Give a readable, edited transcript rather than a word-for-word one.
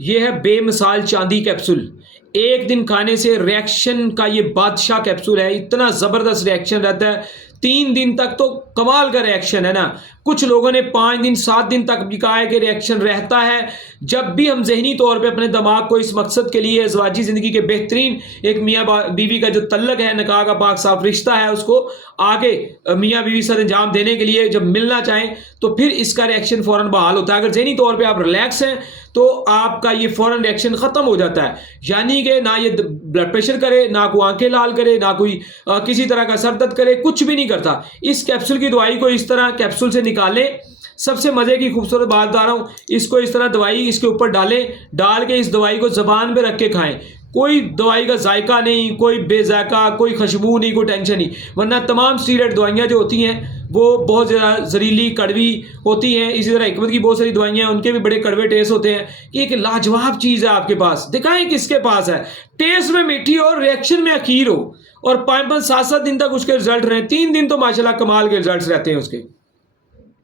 ये है बेमिसाल चांदी कैप्सूल। एक दिन खाने से रिएक्शन का ये बादशाह कैप्सूल है, इतना ज़बरदस्त रिएक्शन रहता है। 3 दिन तक तो कमाल का रिएक्शन है ना। कुछ लोगों ने 5 दिन 7 दिन तक भी कहा है कि रिएक्शन रहता है। जब भी हम ज़हनी तौर पे अपने दिमाग को इस मकसद के लिए ज़वाजी ज़िंदगी के बेहतरीन एक मियाँ बीवी का जो तल्लक है, निकाह का पाक साफ रिश्ता है, उसको आगे मियाँ बीवी से अंजाम देने के लिए जब मिलना चाहें तो फिर इसका रिएक्शन फ़ौरन बहाल होता है। अगर ज़हनी तौर पे आप रिलैक्स हैं तो आपका ये फ़ौरन रिएक्शन ख़त्म हो जाता है। यानी कि ना ये ब्लड प्रेशर करे, ना कोई आंखें लाल करे, ना कोई किसी तरह का सर दर्द करे, कुछ भी नहीं करता। इस कैप्सूल की दवाई को इस तरह कैप्सूल से निकालें। सबसे मज़े की खूबसूरत बात बता रहा हूँ, इसको इस तरह दवाई इसके ऊपर डालें, डाल के इस दवाई को ज़बान पे रख के खाएं। कोई दवाई का जायका नहीं, कोई बेजायका, कोई खुशबू नहीं, कोई टेंशन नहीं। वरना तमाम स्टीरॉयड दवाइयाँ जो होती हैं वो बहुत ज़्यादा जहरीली कड़वी होती हैं। इसी तरह हिकमत की बहुत सारी दवाइयाँ हैं, उनके भी बड़े कड़वे टेस्ट होते हैं। कि एक लाजवाब चीज़ है आपके पास, दिखाएं किसके पास है। टेस्ट में मीठी हो, रिएक्शन में अखीर हो, और 5-5 7-7 दिन तक उसके रिजल्ट रहे। 3 दिन तो माशाल्लाह कमाल के रिजल्ट रहते हैं उसके।